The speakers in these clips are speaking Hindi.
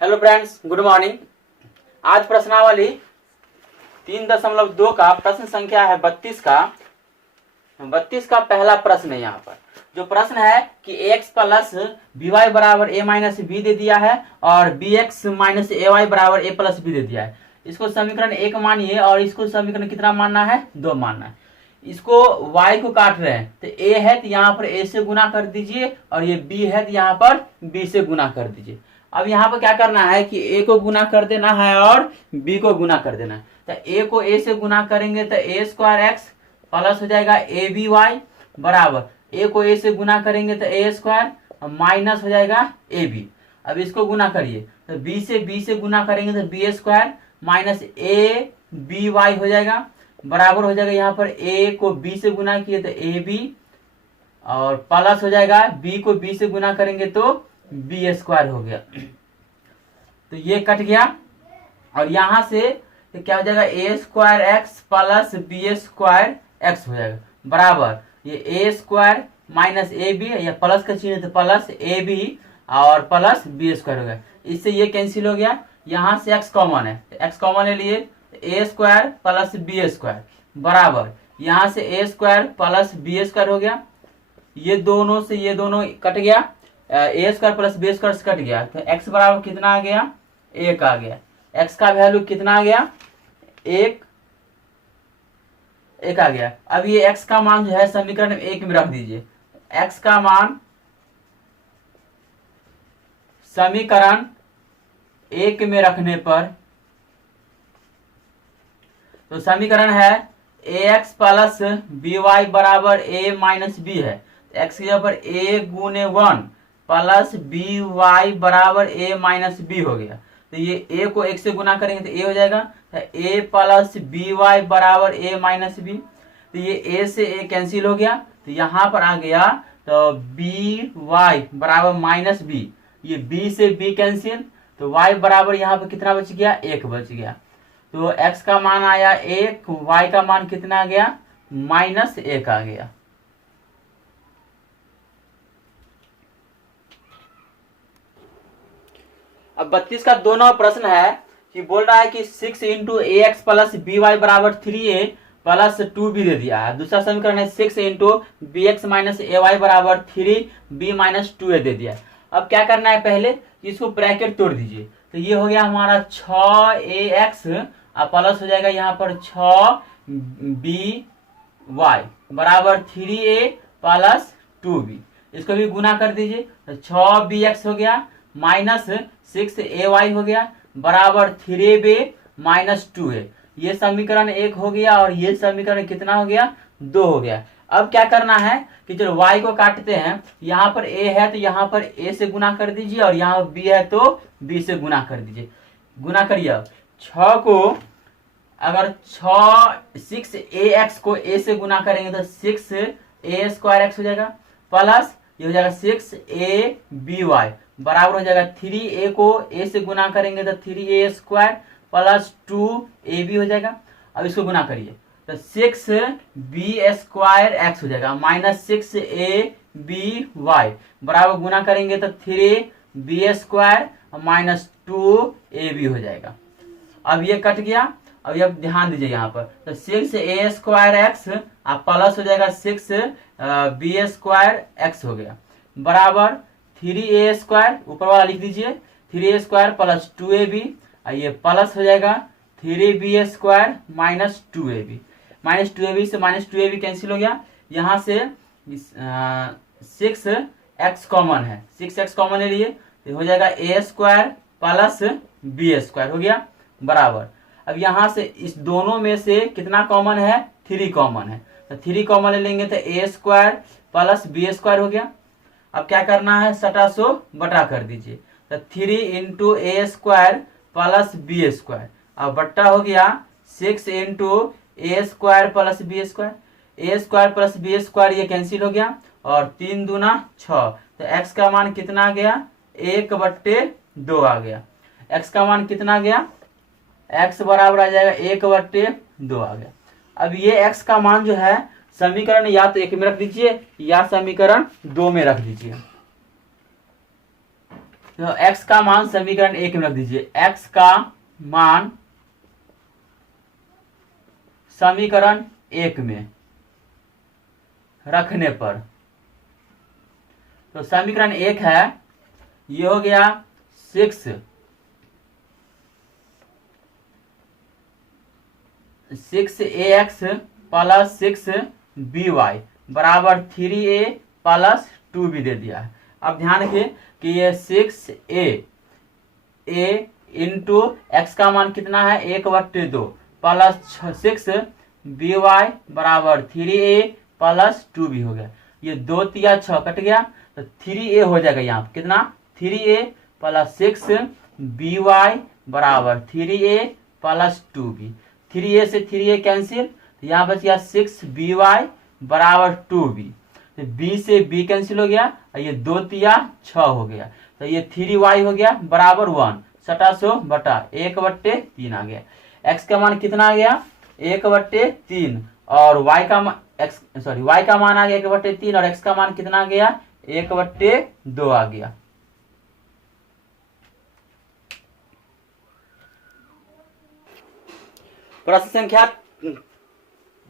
Hello friends, good morning. आज प्रश्नावली 3.2 का प्रश्न संख्या है 32 का। 32 का पहला प्रश्न है। यहाँ पर जो प्रश्न है कि x प्लस बी वाई बराबर ए माइनस बी दे दिया है और बी एक्स माइनस ए वाई बराबर ए प्लस बी दे दिया है। इसको समीकरण 1 मानिए और इसको समीकरण कितना मानना है? 2 मानना है। इसको y को काट रहे हैं तो a है तो यहाँ पर a से गुना कर दीजिए और ये b है तो यहाँ पर b से गुना कर दीजिए। अब यहाँ पर क्या करना है कि a को गुना कर देना है और b को गुना कर देना है। तो a को a से गुना करेंगे तो a स्क्वायर एक्स प्लस हो जाएगा ए बी वाई बराबर a को a से गुना करेंगे तो a स्क्वायर माइनस हो जाएगा ए बी। अब इसको गुना करिए तो b से गुना करेंगे तो b square minus a b y हो जाएगा बराबर हो जाएगा। यहाँ पर a को b से गुना किए तो ए बी और प्लस हो जाएगा b को b से गुना करेंगे तो बी स्क्वायर हो गया। तो ये कट गया और यहां से तो क्या हो जाएगा a square x plus b square x हो जाएगा बराबर ये a square minus a b या प्लस का चिन्ह तो प्लस ए बी और प्लस बी स्क्वायर हो गया। इससे ये कैंसिल हो गया। यहाँ से एक्स कॉमन है तो एक्स कॉमन ले लिए a square plus b square बराबर यहाँ से a square plus b square हो गया। ये दोनों से ये दोनों कट गया, a square plus b square cut गया तो एक्स बराबर कितना आ गया? 1 आ गया। एक्स का वैल्यू कितना आ गया? 1 आ गया। अब ये एक्स का मान जो है समीकरण 1 में रख दीजिए। एक्स का मान समीकरण 1 में रखने पर तो समीकरण है ए एक्स प्लस बी वाई बराबर ए माइनस बी है। एक्स की जगह पर ए गुने 1 प्लस बी वाई बराबर ए माइनस बी हो गया। तो ये ए को 1 से गुना करेंगे तो ए हो जाएगा तो ए प्लस बी वाई बराबर ए माइनस बी। तो ये ए से ए कैंसिल हो गया तो यहाँ पर आ गया तो बी वाई बराबर माइनस बी। ये बी से बी कैंसिल तो वाई बराबर यहाँ पर कितना बच गया? 1 बच गया। तो x का मान आया 1, y का मान कितना आ गया? -1 आ गया। अब 32 का दोनों प्रश्न है कि बोल रहा है कि 6 इंटू ए एक्स प्लस बी वाई बराबर 3a प्लस 2b दे दिया है। दूसरा समीकरण है 6 इंटू बी एक्स माइनस ए वाई बराबर 3b माइनस 2a दे दिया है। अब क्या करना है? पहले इसको ब्रैकेट तोड़ दीजिए तो ये हो गया हमारा 6ax प्लस हो जाएगा यहाँ पर 6by बराबर 3a प्लस 2b। इसको भी गुना कर दीजिए तो 6bx हो गया माइनस 6ay हो गया बराबर 3b माइनस 2a। ये समीकरण 1 हो गया और ये समीकरण कितना हो गया? 2 हो गया। अब क्या करना है कि चलो y को काटते हैं। यहाँ पर a है तो यहाँ पर a से गुना कर दीजिए और यहाँ b है तो b से गुना कर दीजिए। गुना करिए। अब 6 को अगर 6ax को a से गुना करेंगे तो 6a स्क्वायर एक्स हो जाएगा प्लस ये हो जाएगा 6aby बराबर हो जाएगा 3a को a से गुना करेंगे तो 3a स्क्वायर प्लस 2ab हो जाएगा। अब इसको गुना करिए तो 6b स्क्वायर एक्स हो जाएगा माइनस 6aby बराबर गुना करेंगे तो 3b स्क्वायर माइनस 2ab हो जाएगा। अब ये कट गया। अब ये ध्यान दीजिए यहाँ पर तो 6a स्क्वायर एक्स प्लस हो जाएगा 6b स्क्वायर एक्स हो गया बराबर 3a स्क्वायर ऊपर वाला लिख दीजिए 3a स्क्वायर प्लस 2ab ये प्लस हो जाएगा 3b square minus 2ab। Minus 2ab से माइनस 2ab कैंसिल हो गया। यहाँ से 6x कॉमन है, 6x कॉमन ले लिए तो हो जाएगा a square plus b square हो गया बराबर। अब यहाँ से इस दोनों में से कितना कॉमन है? 3 कॉमन है तो 3 कॉमन ले लेंगे तो a square plus b square हो गया। अब क्या करना है? सटा सो बटा कर दीजिए तो 3 इंटू ए स्क्वायर प्लस बी स्क्वायर। अब बट्टा हो गया 6 इंटू ए स्क्वायर प्लस बी स्क्वायर। ए स्क्वायर प्लस बी स्क्वायर ये कैंसिल हो गया और 3 दूना 6 तो x का मान कितना आ गया? 1/2 आ गया। x का मान कितना आ गया? x बराबर आ जाएगा 1/2 आ गया। अब ये x का मान जो है समीकरण या तो 1 में रख दीजिए या समीकरण 2 में रख दीजिए। तो x का मान समीकरण एक में रख दीजिए। x का मान समीकरण एक में रखने पर, तो समीकरण एक है, ये हो गया 6ax प्लस 6by बराबर 3a प्लस 2b दे दिया है। अब ध्यान रखिए कि ये 6a इंटू एक्स का मान कितना है 1/2 प्लस 6by बराबर 3a प्लस 2b हो गया। ये 2 तिया 6 कट गया तो 3a हो जाएगा यहाँ पे कितना 3a प्लस 6by बराबर 3a प्लस 2b। 3a से 3a कैंसिल तो यहाँ बच गया 6by बराबर 2b। तो b से b कैंसिल हो गया और ये 2 तिया 6 हो गया तो ये 3y हो गया बराबर 1 सटासो बटा 1/3 आ गया। x का मान कितना आ गया 1/3 और y का मान आ गया 1/3 और x का मान कितना आ गया 1/2 आ गया। प्रश्न संख्या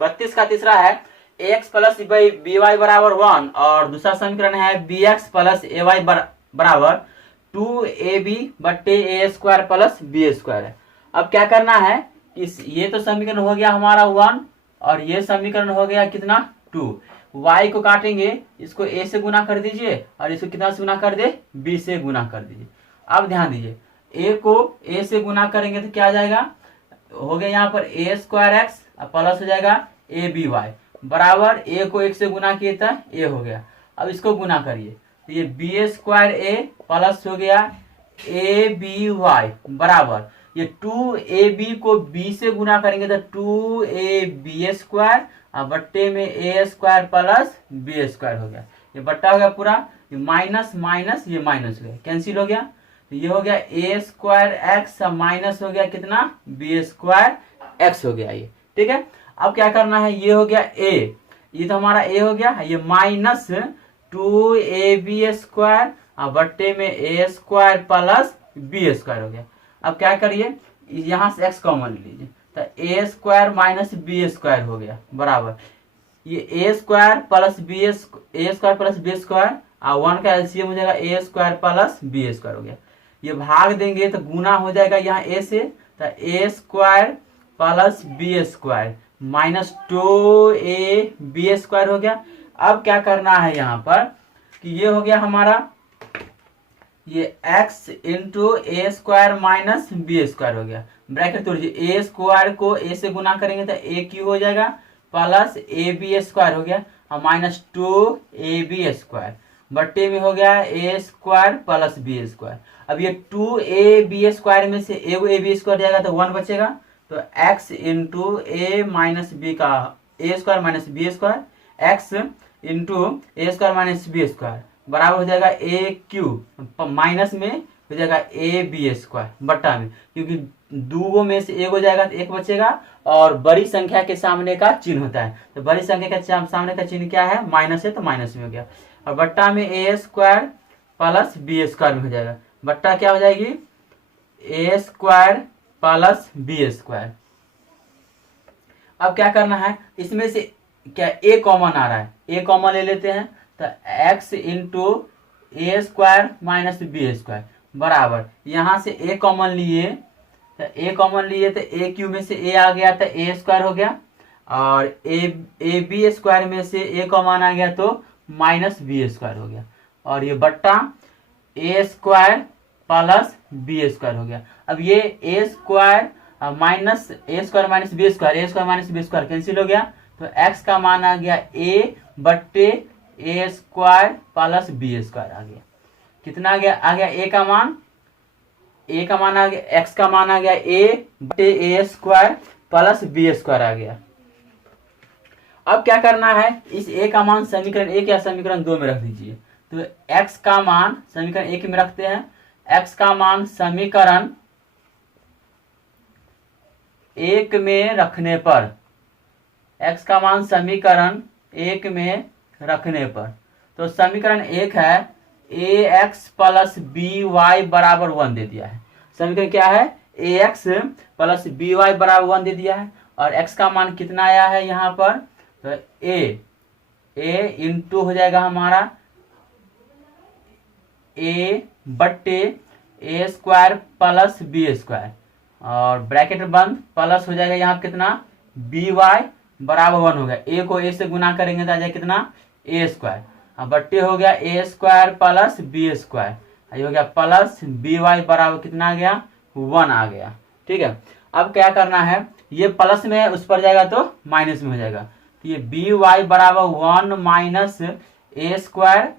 32 का तीसरा है ax प्लस by बराबर 1 और दूसरा समीकरण है bx प्लस ay बराबर 2ab बट्टे a square plus b square है। अब क्या करना है ये तो समीकरण हो गया हमारा 1 और ये समीकरण हो गया कितना 2। y को काटेंगे इसको a से गुना कर दीजिए और इसको कितना से गुना कर दे b से गुना कर दीजिए। अब ध्यान दीजिए a को a से गुना करेंगे तो क्या आ जाएगा हो गया यहाँ पर a स्क्वायर एक्स प्लस हो जाएगा a b y बराबर a को 1 से गुना किए था a हो गया। अब इसको गुना करिए तो ये b स्क्वायर a प्लस हो गया a b y बराबर ये 2ab को b से गुना करेंगे तो 2ab स्क्वायर और बट्टे में a square plus b square हो गया। ये बट्टा हो गया पूरा, ये माइनस माइनस ये माइनस हो गया कैंसिल हो गया तो ये हो गया a स्क्वायर एक्स माइनस हो गया कितना b स्क्वायर एक्स हो गया ये। ठीक है अब क्या करना है ये हो गया a, ये तो हमारा a हो गया, ये माइनस 2ab स्क्वायर और बट्टे में a square plus b square हो गया। अब क्या करिए यहाँ से x कॉमन ले लीजिए तो a square minus b square हो गया बराबर ये a square plus b square और 1 का एलसीएम हो जाएगा a square plus b square हो गया। ये भाग देंगे तो गुना हो जाएगा यहाँ a से तो a square plus b square minus 2ab square हो गया। अब क्या करना है यहाँ पर कि ये हो गया हमारा ये x इंटू ए स्क्वायर माइनस बी स्क्वायर हो गया। ब्रैकेट तोड़िए a स्क्वायर को a से गुना करेंगे तो a क्यू हो जाएगा प्लस ab स्क्वायर हो गया और माइनस 2ab स्क्वायर बट्टे में हो गया a square plus b square. अब ये 2ab स्क्वायर में से एगो ab स्क्वायर जाएगा तो 1 बचेगा तो x into a minus b का a square minus b square x into a square minus b square बराबर हो जाएगा a क्यू माइनस में हो जाएगा ए बी स्क्वायर बट्टा में, क्योंकि दो में से एक हो जाएगा तो एक बचेगा और बड़ी संख्या के सामने का चिन्ह होता है तो बड़ी संख्या के सामने का चिन्ह क्या है माइनस है तो माइनस में हो गया और बट्टा में ए स्क्वायर प्लस बी स्क्वायर में हो जाएगा। बट्टा क्या हो जाएगी ए स्क्वायर प्लस बी स्क्वायर। अब क्या करना है इसमें से क्या ए कॉमन आ रहा है ए कॉमन ले लेते हैं तो x इंटू ए स्क्वायर माइनस बी स्क्वायर बराबर यहाँ से a कॉमन लिए तो ए क्यू में से a आ गया तो a स्क्वायर हो गया और ए बी स्क्वायर में से a कॉमन आ गया तो माइनस बी स्क्वायर हो गया और ये बट्टा a square plus b square हो गया। अब ये a square minus minus b square cancel हो गया तो x का मान आ गया a बट्टे ए स्क्वायर प्लस बी स्क्वायर आ गया। कितना आ गया a का मान आ गया x का मान आ गया a बटे ए स्क्वायर प्लस बी स्क्वायर आ गया। अब क्या करना है इस a का मान समीकरण 1 या समीकरण 2 में रख दीजिए तो x का मान समीकरण 1 में रखते हैं, x का मान समीकरण 1 में रखने पर x का मान समीकरण 1 में रखने पर तो समीकरण 1 है ए एक्स प्लस बी वाई बराबर 1 दे दिया है। समीकरण क्या है, ए एक्स प्लस बी वाई बराबर 1 दे दिया है, और एक्स का मान कितना आया है यहाँ पर, तो ए इंटू हो जाएगा हमारा ए बट्टे ए स्क्वायर प्लस बी स्क्वायर, और ब्रैकेट बंद, प्लस हो जाएगा यहाँ कितना, बी वाई बराबर 1 हो गया, ए को ए से गुना करेंगे तो आ जाएगा कितना, ए स्क्वायर, अब बट्टे हो गया a square plus b square, ये हो गया प्लस बी वाई बराबर कितना आ गया, 1 आ गया। ठीक है, अब क्या करना है, ये प्लस में उस पर जाएगा तो माइनस में हो जाएगा, तो ये बी वाई बराबर 1 माइनस ए स्क्वायर,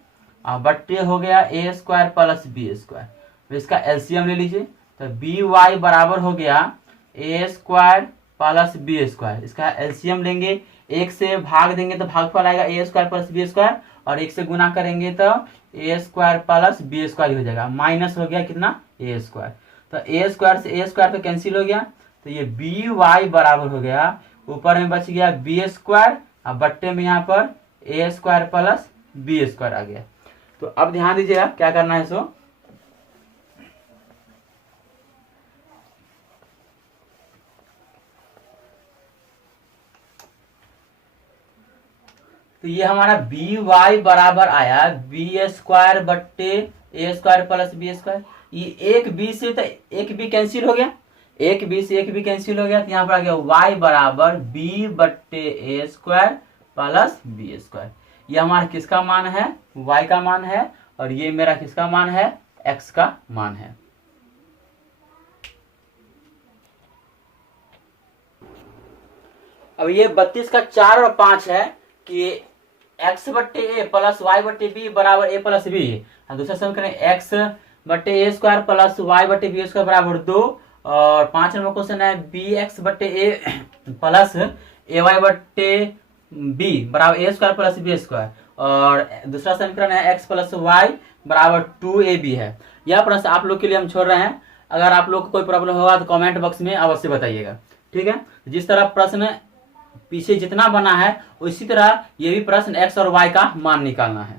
बट्टे हो गया a square plus b square, तो इसका एलसीएम ले लीजिए, तो बी वाई बराबर हो गया a square plus b square, इसका एलसीएम लेंगे, एक से भाग देंगे तो भागफल आएगा ए स्क्वायर प्लस बी स्क्वायर, और एक से गुना करेंगे तो ए स्क्वायर प्लस बी स्क्वायर हो जाएगा, माइनस हो गया कितना, ए स्क्वायर, तो ए स्क्वायर से ए स्क्वायर तो कैंसिल हो गया, तो ये बी वाई बराबर हो गया, ऊपर में बच गया बी स्क्वायर, और बट्टे में यहाँ पर ए स्क्वायर प्लस बी स्क्वायर आ गया। तो अब ध्यान दीजिएगा क्या करना है, सो तो ये हमारा बी वाई बराबर आया बी स्क्वायर बट्टे ए स्क्वायर प्लस बी स्क्वायर, ये एक बी से तो एक बी कैंसिल हो गया, एक बी से एक बी कैंसिल हो गया, तो यहाँ पर आ गया वाई बराबर बी बट्टे ए स्क्वायर प्लस बी स्क्वायर, ये हमारा किसका मान है, वाई का मान है, और ये मेरा किसका मान है, एक्स का मान है। अब ये 32 का 4 और 5 है कि एक्स बट्टे ए प्लस वाई बट्टे बी बराबर ए प्लस बी, दूसरा समीकरण एक्स बट्टे ए स्क्वायर प्लस वाई बट्टे बी स्क्वायर बराबर 2, और 5 नंबर क्वेश्चन है बी एक्स बट्टे ए प्लस ए वाई बट्टे बी बराबर ए स्क्वायर प्लस बी स्क्वायर, और दूसरा समीकरण है एक्स प्लस वाई बराबर 2ab है। यह प्रश्न आप लोग के लिए हम छोड़ रहे हैं, अगर आप लोग को कोई प्रॉब्लम होगा तो कमेंट बॉक्स में अवश्य बताइएगा। ठीक है, जिस तरह प्रश्न पीछे जितना बना है उसी तरह ये भी प्रश्न एक्स और वाई का मान निकालना है।